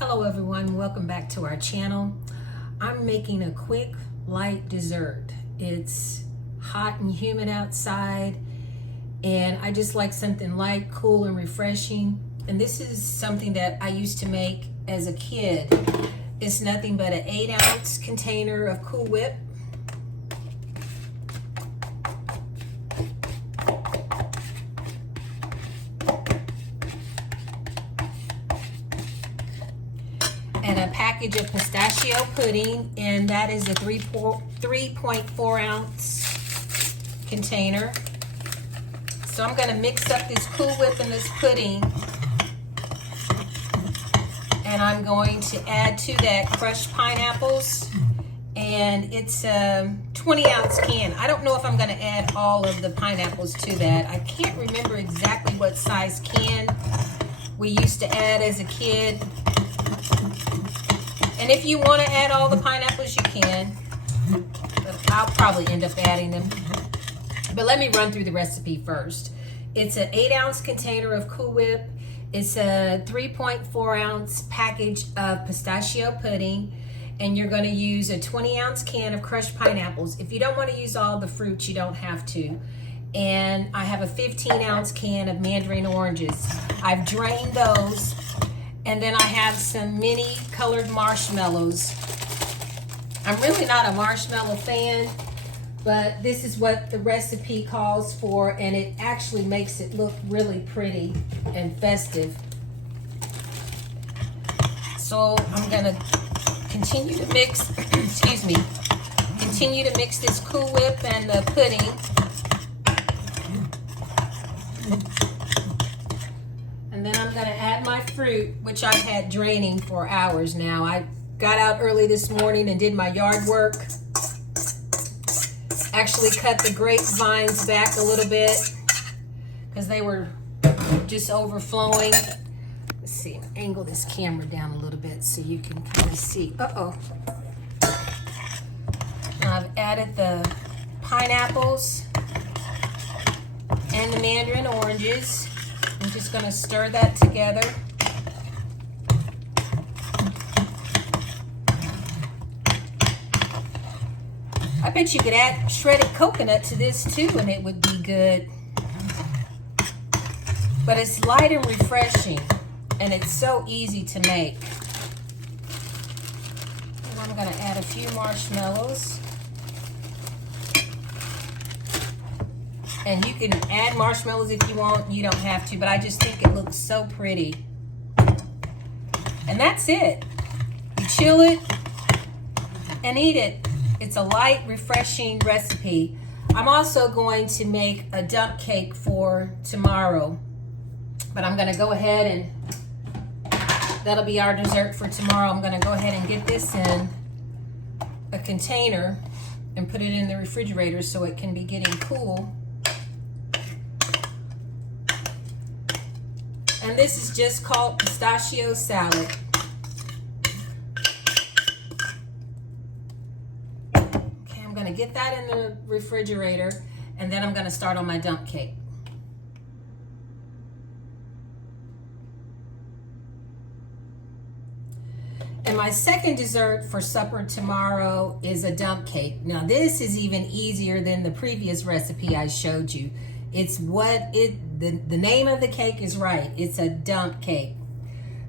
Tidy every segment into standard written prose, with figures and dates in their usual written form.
Hello everyone, welcome back to our channel. I'm making a quick, light dessert. It's hot and humid outside, and I just like something light, cool, and refreshing. And this is something that I used to make as a kid. It's nothing but an 8-ounce container of Cool Whip. And a package of pistachio pudding, and that is a 3.4 ounce container. So I'm gonna mix up this Cool Whip and this pudding, and I'm going to add to that crushed pineapples, and it's a 20-ounce can. I don't know if I'm gonna add all of the pineapples to that. I can't remember exactly what size can we used to add as a kid. And if you want to add all the pineapples, you can. But I'll probably end up adding them. But let me run through the recipe first. It's an 8-ounce container of Cool Whip. It's a 3.4 ounce package of pistachio pudding. And you're going to use a 20-ounce can of crushed pineapples. If you don't want to use all the fruits, you don't have to. And I have a 15-ounce can of mandarin oranges. I've drained those. And then I have some mini colored marshmallows. I'm really not a marshmallow fan, but this is what the recipe calls for, and it actually makes it look really pretty and festive. So I'm gonna continue to mix, continue to mix this Cool Whip and the pudding. And then I'm gonna add my fruit, which I've had draining for hours now. I got out early this morning and did my yard work. Actually cut the grapevines back a little bit because they were just overflowing. Let's see, angle this camera down a little bit so you can kind of see. I've added the pineapples and the mandarin oranges. I'm just going to stir that together. I bet you could add shredded coconut to this too and it would be good. But it's light and refreshing, and it's so easy to make. And I'm going to add a few marshmallows. And you can add marshmallows if you want. You don't have to, but I just think it looks so pretty. And that's it. You chill it and eat it. It's a light, refreshing recipe. I'm also going to make a dump cake for tomorrow. But I'm going to go ahead and that'll be our dessert for tomorrow. I'm going to go ahead and get this in a container and put it in the refrigerator so it can be getting cool. And this is just called pistachio salad. Okay, I'm gonna get that in the refrigerator, and then I'm gonna start on my dump cake. And my second dessert for supper tomorrow is a dump cake. Now this is even easier than the previous recipe I showed you. It's the name of the cake is right. It's a dump cake.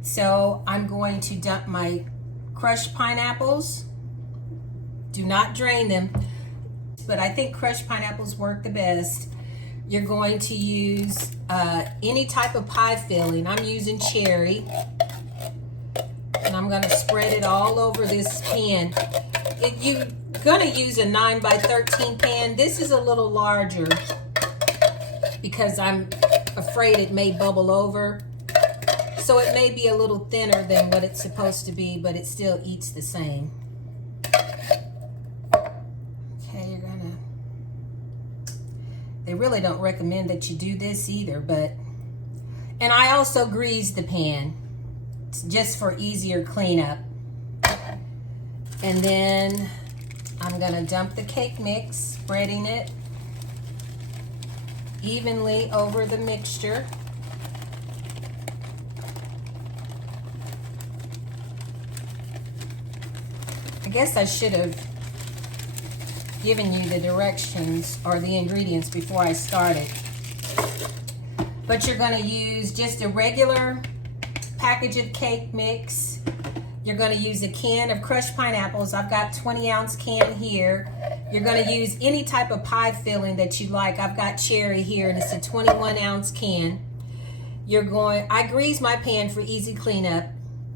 So I'm going to dump my crushed pineapples. Do not drain them, but I think crushed pineapples work the best. You're going to use any type of pie filling. I'm using cherry. And I'm gonna spread it all over this pan. You're gonna use a 9x13 pan. This is a little larger because I'm afraid it may bubble over. So it may be a little thinner than what it's supposed to be, but it still eats the same. Okay, they really don't recommend that you do this either, and I also grease the pan just for easier cleanup. And then I'm gonna dump the cake mix, spreading it evenly over the mixture. guess I should have given you the directions or the ingredients before I started. But you're going to use just a regular package of cake mix. You're going to use a can of crushed pineapples. I've got 20-ounce can here. You're going to use any type of pie filling that you like. I've got cherry here, and it's a 21-ounce can. I grease my pan for easy cleanup.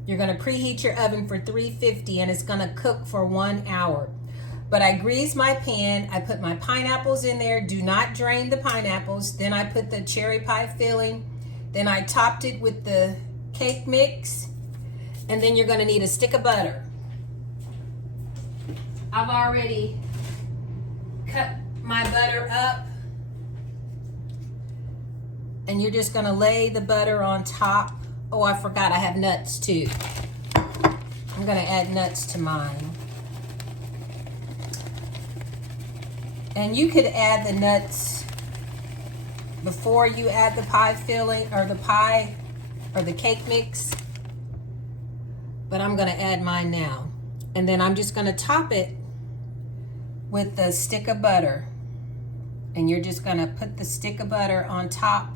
You're going to preheat your oven for 350, and it's going to cook for 1 hour. But I grease my pan. I put my pineapples in there. Do not drain the pineapples. Then I put the cherry pie filling. Then I topped it with the cake mix. And then you're going to need a stick of butter. I've already cut my butter up. And you're just going to lay the butter on top. Oh, I forgot I have nuts too. I'm going to add nuts to mine. And you could add the nuts before you add the pie filling or the pie or the cake mix. But I'm going to add mine now. And then I'm just going to top it with the stick of butter. And you're just going to put the stick of butter on top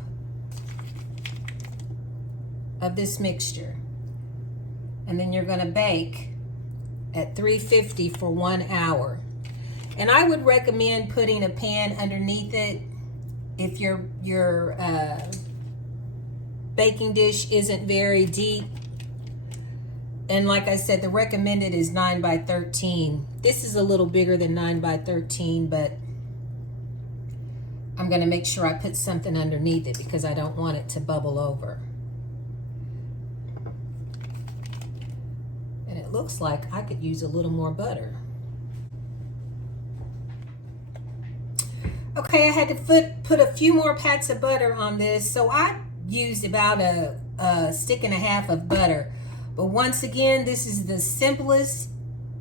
of this mixture. And then you're going to bake at 350 for 1 hour. And I would recommend putting a pan underneath it if your baking dish isn't very deep. And like I said, the recommended is 9 by 13. This is a little bigger than 9 by 13, but I'm going to make sure I put something underneath it because I don't want it to bubble over. And it looks like I could use a little more butter. Okay, I had to put a few more pats of butter on this, so I used about a stick and a half of butter. But once again, this is the simplest,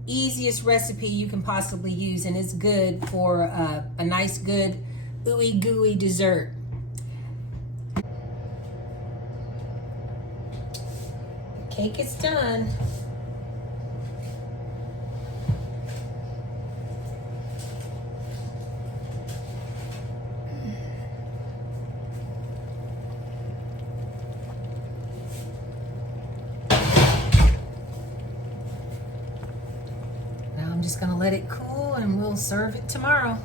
easiest recipe you can possibly use, and it's good for a nice, good, ooey gooey dessert. The cake is done. Just gonna let it cool and we'll serve it tomorrow.